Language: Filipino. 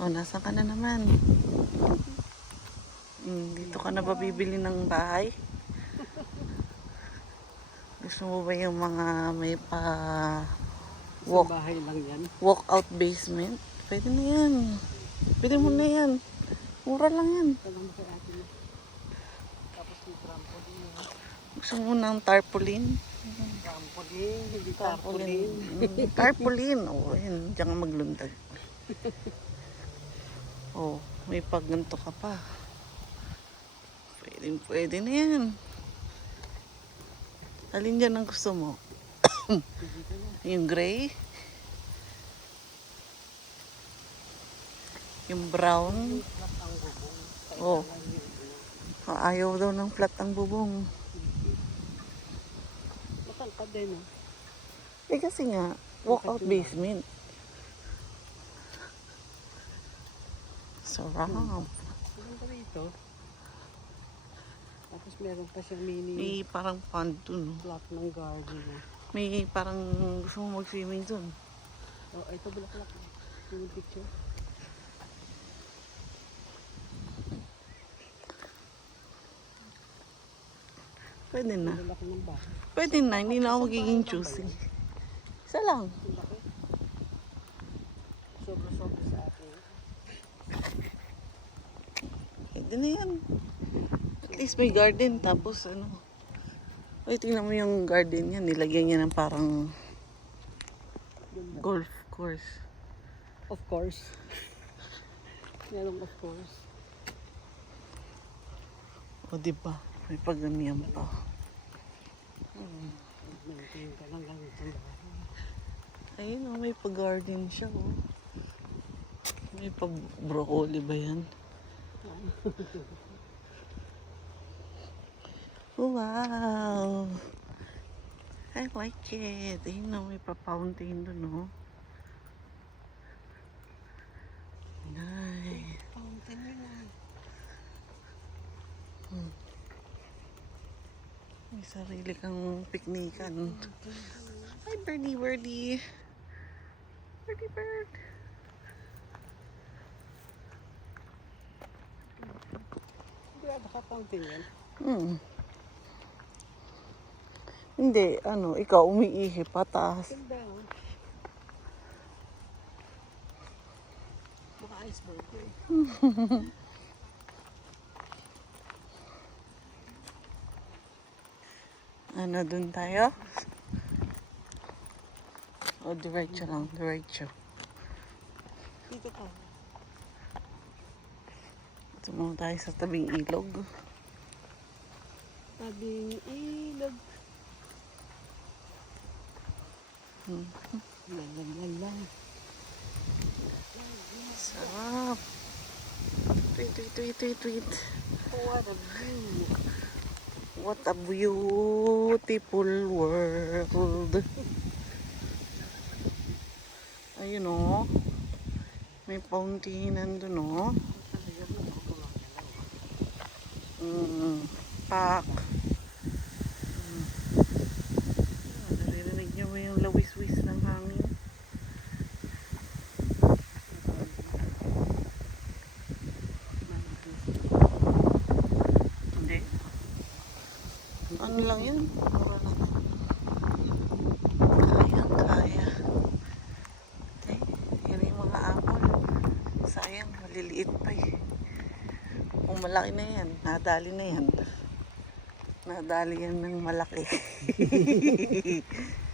O, nasa ka na naman? Hmm, dito ka na ba bibili ng bahay? Gusto mo ba yung mga may pa Sa walk, bahay lang yan. walk out basement? Pwede na yan. Pwede mo na yan. Mura lang yan. Gusto mo ng tarpaulin? Tarpaulin. tarpaulin. Mm, tarpaulin. Oo, yan. Diyan ka maglundag. Oh, may pagganto ka pa. Pwede, pwede na yan. Alin dyan ang gusto mo? yung gray? Yung brown? Oh. Ayaw daw ng flat ang bubong. Matangkad din ah. Eh kasi nga, walk-out basement. Sarap. Maganda rito. Tapos meron pa siyang mini May parang pond dun. plot ng garden. May parang gusto mo mag-swimming dun. Oh, ito bulaklak. Yung picture. Pwede na. Pwede na, hindi na ako magiging choosy. Isa lang. Sobra-sobra sa atin. Pwede na yan. At least may garden. Tapos ano. Ay, tingnan mo yung garden niya. Nilagyan niya ng parang golf course. Of course. Merong of course. O, di ba? May pagganiyan pa. Bahay. Ayun o, may pag-garden siya o. May pag-broccoli ba yan? Wow! I like it. Ayun o, may pa-fountain dun o. Nice. Fountain yun ah. May sarili kang piknikan. Hi, birdie, birdie. Birdie, bird. Sigurado ka fountain yan. Hmm. Hindi, ano, ikaw umiihi pataas. Baka iceberg yun. Ano, dun tayo? O, diretso lang, diretso. Dito ka. Ito muna tayo sa tabing ilog. Tabing ilog. Hmm. Lalalala. Sarap. Tweet, tweet, tweet, tweet, tweet. What a view. What a beautiful world. Ayun o. May fountain nandun o. Mm, pak. Mm. Ah, Naririnig niyo ba yung lawis-wis ng hangin? Hindi. Ano lang yun? Mura lang. Kaya, kaya. Yun yung mga apple. Sayang, maliliit pa eh. Kung malaki na yan, nadali na yan. Nadali yan ng malaki.